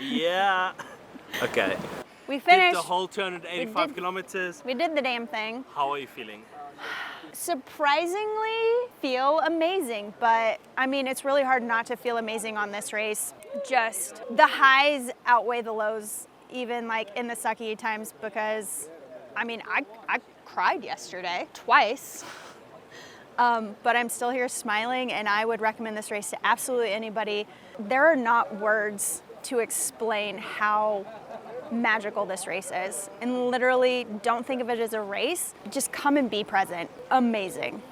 Yeah. Okay. We finished. Did the whole 285 kilometers. We did the damn thing. How are you feeling? Surprisingly feel amazing, but I mean, it's really hard not to feel amazing on this race. Just the highs outweigh the lows, even like in the sucky times, because I mean, I cried yesterday twice. But I'm still here smiling, and I would recommend this race to absolutely anybody. There are not words to explain how magical this race is. And literally, don't think of it as a race. Just come and be present. Amazing.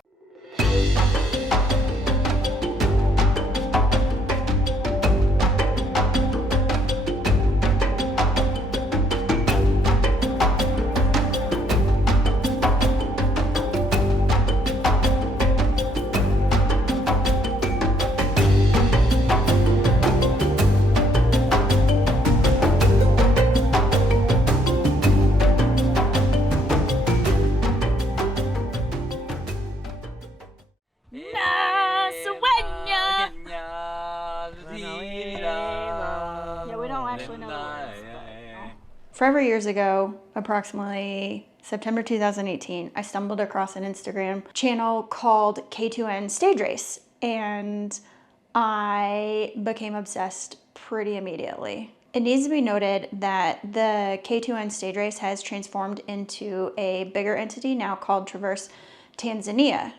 Forever years ago, approximately September 2018, I stumbled across an Instagram channel called K2N Stage Race, and I became obsessed pretty immediately. It needs to be noted that the K2N Stage Race has transformed into a bigger entity now called Traverse Tanzania.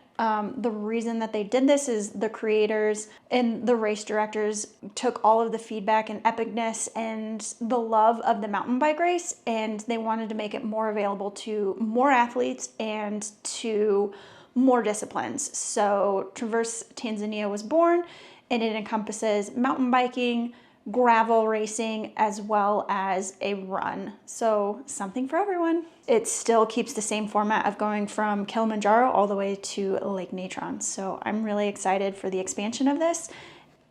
The reason that they did this is the creators and the race directors took all of the feedback and epicness and the love of the mountain bike race, and they wanted to make it more available to more athletes and to more disciplines. So Traverse Tanzania was born, and it encompasses mountain biking, gravel racing, as well as a run. So something for everyone. It still keeps the same format of going from Kilimanjaro all the way to Lake Natron. So I'm really excited for the expansion of this.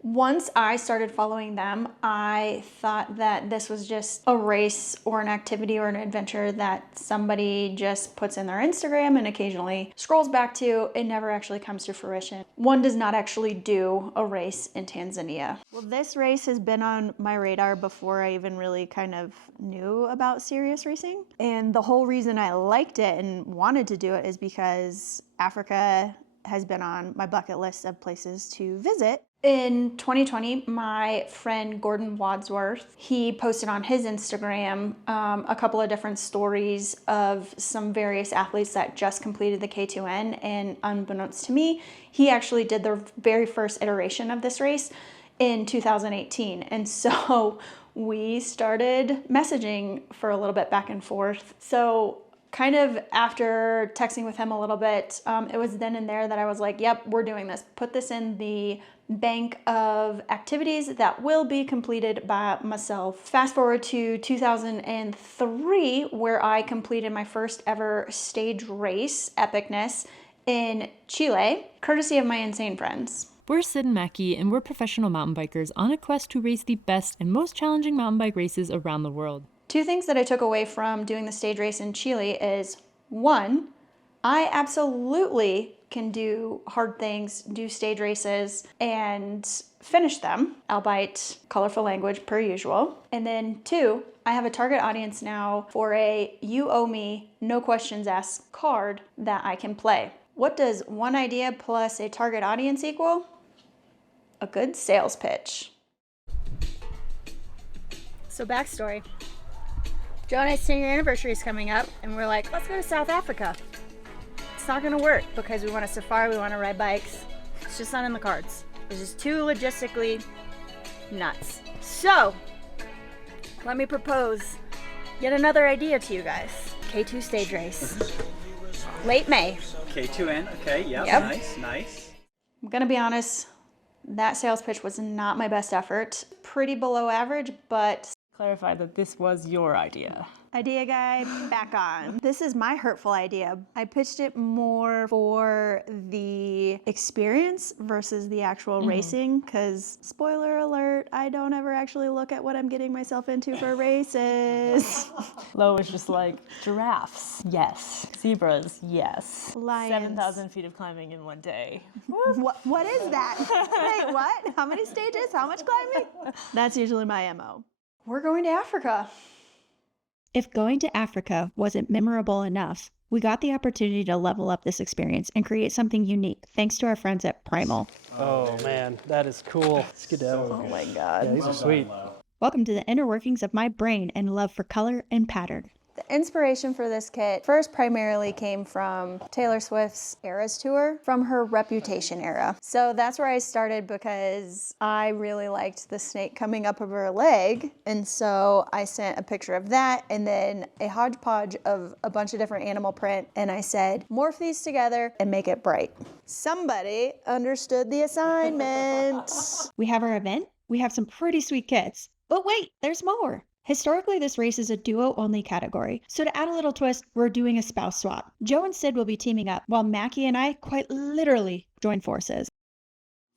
Once I started following them, I thought that this was just a race or an activity or an adventure that somebody just puts in their Instagram and occasionally scrolls back to. It never actually comes to fruition. One does not actually do a race in Tanzania. Well, this race has been on my radar before I even really kind of knew about serious racing. And the whole reason I liked it and wanted to do it is because Africa has been on my bucket list of places to visit. In 2020, my friend Gordon Wadsworth, he posted on his Instagram a couple of different stories of some various athletes that just completed the K2N, and unbeknownst to me, he actually did the very first iteration of this race in 2018. And so we started messaging for a little bit back and forth. So kind of after texting with him a little bit, it was then and there that I was like, yep, we're doing this. Put this in the bank of activities that will be completed by myself. Fast forward to 2003, where I completed my first ever stage race, Epicness, in Chile, courtesy of my insane friends. We're Sid and Mackie, and we're professional mountain bikers on a quest to race the best and most challenging mountain bike races around the world. Two things that I took away from doing the stage race in Chile is, one, I absolutely can do hard things, do stage races, and finish them, albeit colorful language per usual. And then two, I have a target audience now for a you owe me, no questions asked card that I can play. What does one idea plus a target audience equal? A good sales pitch. So backstory. Joe and I's 10-year anniversary is coming up, and we're like, let's go to South Africa. It's not gonna work because we want a safari, we want to ride bikes. It's just not in the cards. It's just too logistically nuts. So, let me propose yet another idea to you guys. K2 Stage Race. Late May. K2N, okay, yep. Nice. I'm gonna be honest, that sales pitch was not my best effort. Pretty below average, but clarify that this was your idea. Idea guy, back on. This is my hurtful idea. I pitched it more for the experience versus the actual racing, because spoiler alert, I don't ever actually look at what I'm getting myself into for races. Lo was just like, giraffes, yes. Zebras, yes. Lions. 7,000 feet of climbing in one day. What is that? Wait, what? How many stages? How much climbing? That's usually my MO. We're going to Africa. If going to Africa wasn't memorable enough, we got the opportunity to level up this experience and create something unique thanks to our friends at Primal. Oh man, that is cool. Skedaddle. Oh my God. Yeah, these are sweet. Welcome to the inner workings of my brain and love for color and pattern. The inspiration for this kit first primarily came from Taylor Swift's Eras Tour, from her Reputation era. So that's where I started because I really liked the snake coming up of her leg. And so I sent a picture of that and then a hodgepodge of a bunch of different animal print. And I said, morph these together and make it bright. Somebody understood the assignment. We have our event, we have some pretty sweet kits. But wait, there's more. Historically, this race is a duo-only category, so to add a little twist, we're doing a spouse swap. Joe and Sid will be teaming up, while Mackie and I quite literally join forces.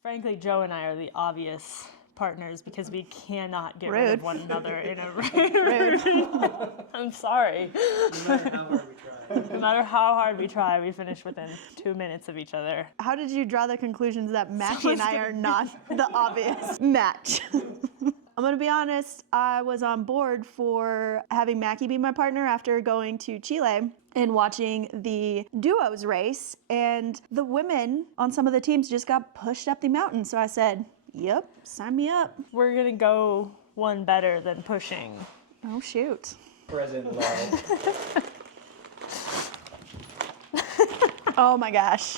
Frankly, Joe and I are the obvious partners because we cannot get rid of one another in a race. I'm sorry. No matter how hard we try, we finish within 2 minutes of each other. How did you draw the conclusions that Mackie and I are not the obvious match? I'm gonna be honest, I was on board for having Mackie be my partner after going to Chile and watching the duos race, and the women on some of the teams just got pushed up the mountain. So I said, yep, sign me up. We're gonna go one better than pushing. Oh shoot. Present love. Oh my gosh.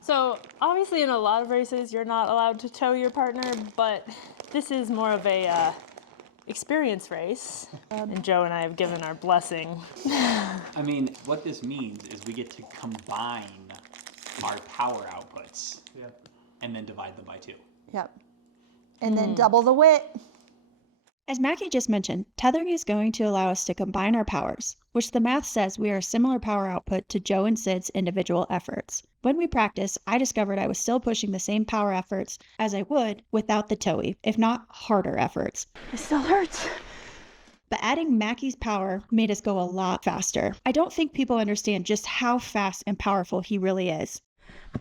So obviously in a lot of races you're not allowed to tow your partner, but this is more of a experience race. And Joe and I have given our blessing. I mean, what this means is we get to combine our power outputs and then divide them by 2. Yep. And then double the wit. As Mackie just mentioned, tethering is going to allow us to combine our powers, which the math says we are a similar power output to Joe and Sid's individual efforts. When we practiced, I discovered I was still pushing the same power efforts as I would without the towie, if not harder efforts. It still hurts. But adding Mackie's power made us go a lot faster. I don't think people understand just how fast and powerful he really is.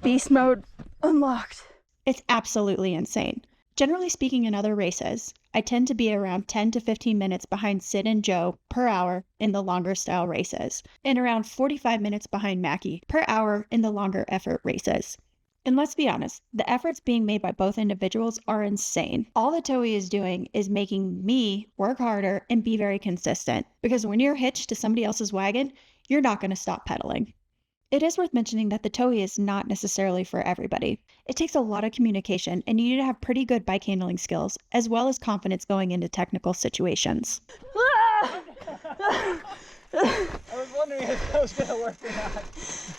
Beast mode unlocked. It's absolutely insane. Generally speaking, in other races, I tend to be around 10 to 15 minutes behind Sid and Joe per hour in the longer style races, and around 45 minutes behind Mackie per hour in the longer effort races. And let's be honest, the efforts being made by both individuals are insane. All the towie is doing is making me work harder and be very consistent, because when you're hitched to somebody else's wagon, you're not going to stop pedaling. It is worth mentioning that the towie is not necessarily for everybody. It takes a lot of communication, and you need to have pretty good bike handling skills, as well as confidence going into technical situations. I was wondering if that was going to work or not.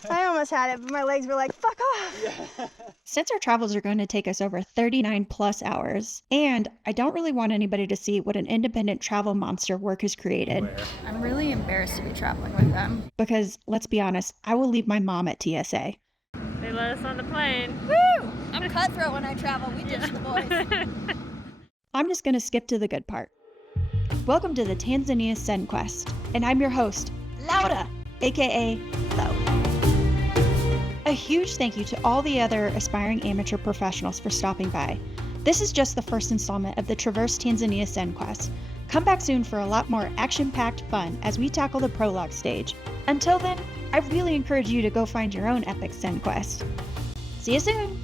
I almost had it, but my legs were like, fuck off. Since our travels are going to take us over 39 plus hours, and I don't really want anybody to see what an independent travel monster work has created. I'm really embarrassed to be traveling with them. Because, let's be honest, I will leave my mom at TSA. They let us on the plane. Woo! I'm cutthroat when I travel. We ditch the boys. I'm just going to skip to the good part. Welcome to the Tanzania Sen Quest, and I'm your host, Laura, aka Lo. A huge thank you to all the other aspiring amateur professionals for stopping by. This is just the first installment of the Traverse Tanzania Sen Quest. Come back soon for a lot more action-packed fun as we tackle the prologue stage. Until then, I really encourage you to go find your own epic Sen Quest. See you soon!